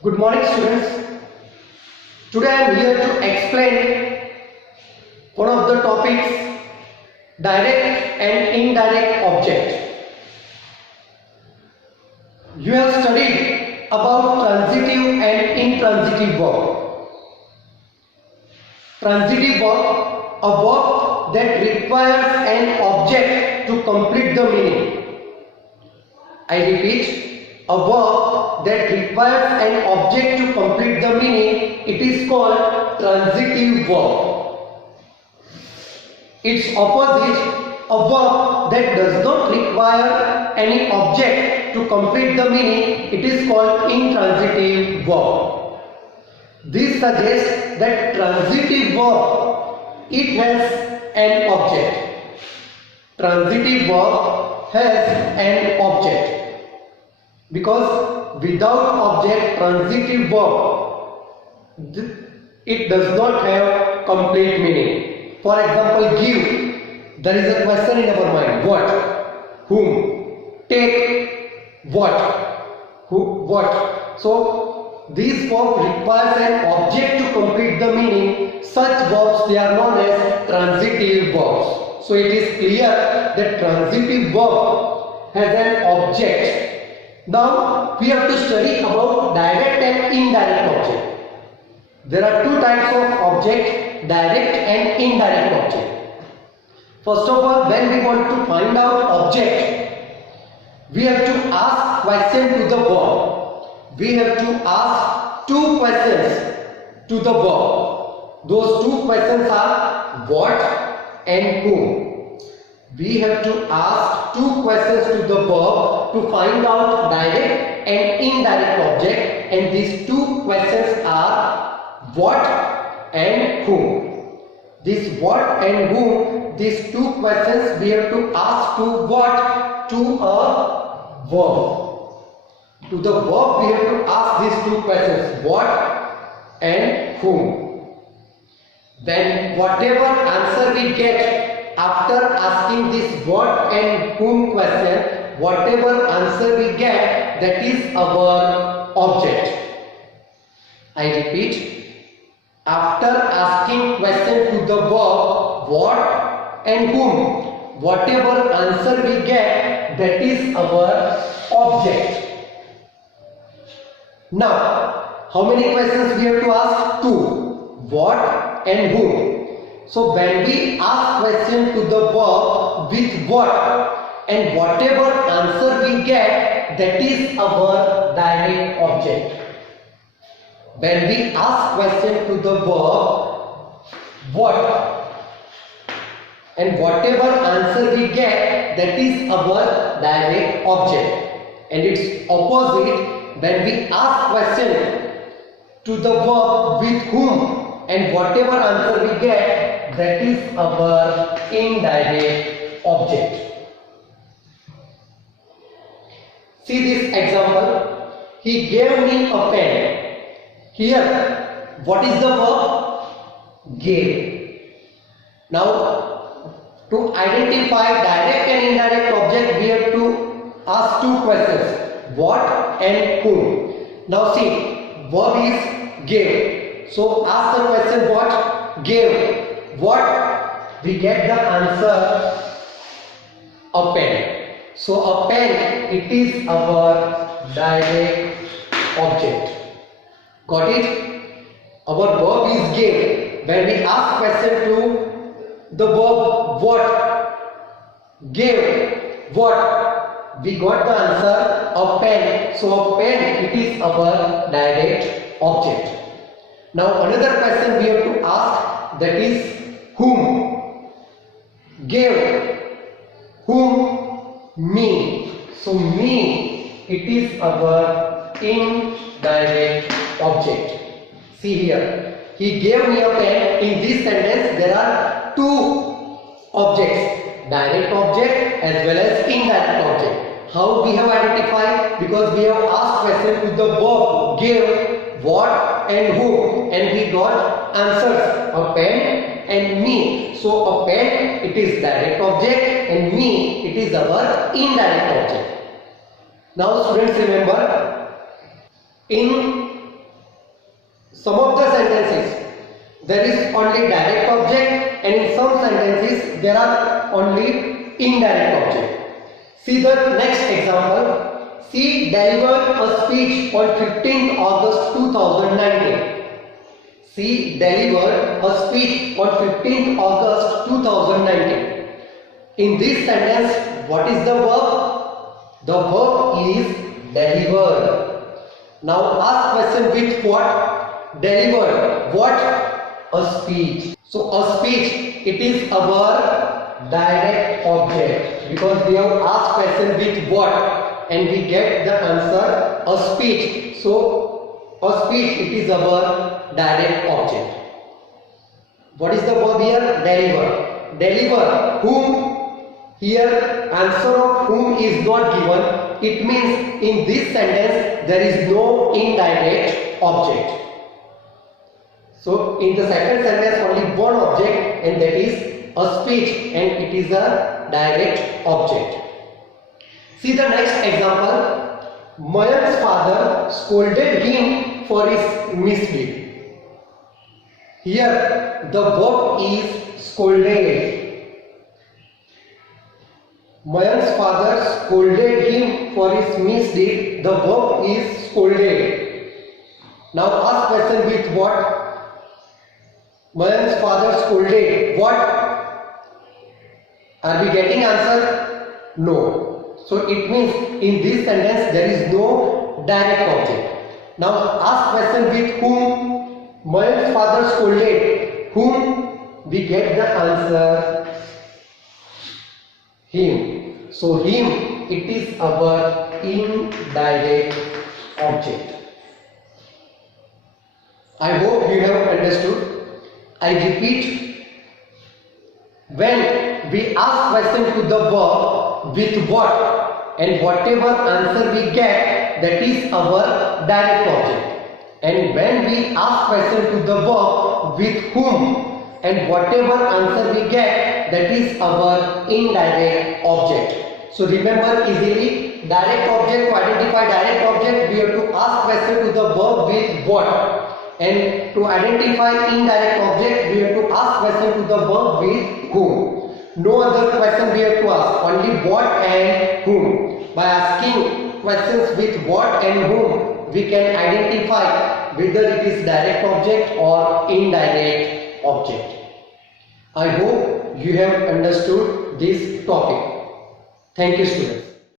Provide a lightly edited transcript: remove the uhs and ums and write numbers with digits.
Good morning, students. Today I am here to explain one of the topics, direct and indirect object. You have studied about transitive and intransitive verb. Transitive verb, a verb that requires an object to complete the meaning. I repeat, a verb that requires an object to complete the meaning, it is called transitive verb. Its opposite, a verb that does not require any object to complete the meaning, it is called intransitive verb. This suggests that transitive verb, it has an object. Transitive verb has an object. Because without object, transitive verb, it does not have complete meaning. For example, give. There is a question in our mind. What? Whom? Take. What? Who? What? So this verb requires an object to complete the meaning. Such verbs, they are known as transitive verbs. So it is clear that transitive verb has an object. Now we have to study about direct and indirect object. There are two types of object, direct and indirect object. First of all, when we want to find out object, we have to ask question to the verb. We have to ask two questions to the verb. Those two questions are what and whom. We have to ask two questions to the verb to find out direct and indirect object, and these two questions are what and whom. This what and whom, these two questions we have to ask to what? To a verb. To the verb we have to ask these two questions, what and whom. Then whatever answer we get after asking this what and whom question, whatever answer we get, that is our object. I repeat, after asking question to the verb what and whom, whatever answer we get, that is our object. Now, how many questions we have to ask? Two. What and whom. So when we ask question to the verb with what, and whatever answer we get, that is our direct object. When we ask question to the verb what, and whatever answer we get, that is our direct object. And its opposite, when we ask question to the verb with whom, and whatever answer we get, that is our indirect object. See this example. He gave me a pen. Here, what is the verb? Gave. Now, to identify direct and indirect object, we have to ask two questions. What and whom. Now see, verb is gave. So ask the question what? Gave. What? We get the answer a pen. So a pen, it is our direct object. Got it? Our verb is gave. When we ask question to the verb what? Gave. What? We got the answer a pen. So a pen, it is our direct object. Now another question we have to ask, that is whom. Gave. Whom? Me. So me, it is our indirect object. See here, he gave me a pen. In this sentence there are two objects, direct object as well as indirect object. How we have identified? Because we have asked question to the verb gave, what and whom, and we got answers a pen and me. So a pen, it is direct object, and me, it is our indirect object. Now students, remember, in some of the sentences there is only direct object, and in some sentences there are only indirect object. See the next example. She delivered a speech on 15th August 2019. She delivered a speech on 15th August 2019. In this sentence, what is the verb? The verb is delivered. Now ask question with what? Delivered. What? A speech. So a speech, it is our direct object, because we have asked question with what and we get the answer a speech. So a speech, it is our direct object. What is the verb here? Deliver. Deliver. Whom? Here answer of whom is not given. It means in this sentence there is no indirect object. So in the second sentence only one object, and that is a speech, and it is a direct object. See the next example. Mayank's father scolded him for his misdeed. Here the verb is scolded. Mayank's father scolded him for his misdeed. The verb is scolded. Now ask question with what? Mayank's father scolded what? Are we getting answer? No. So it means in this sentence there is no direct object. Now ask question with whom? Mayank's father scolded whom? We get the answer him. So him, it is our indirect object. I hope you have understood. I repeat, when we ask question to the verb with what, and whatever answer we get, that is our direct object. And when we ask question to the verb with whom, and whatever answer we get, that is our indirect object. So remember easily, direct object, to identify direct object, we have to ask question to the verb with what. And to identify indirect object, we have to ask question to the verb with whom. No other question we have to ask, only what and whom. By asking questions with what and whom, we can identify whether it is direct object or indirect object. I hope you have understood this topic. Thank you, students.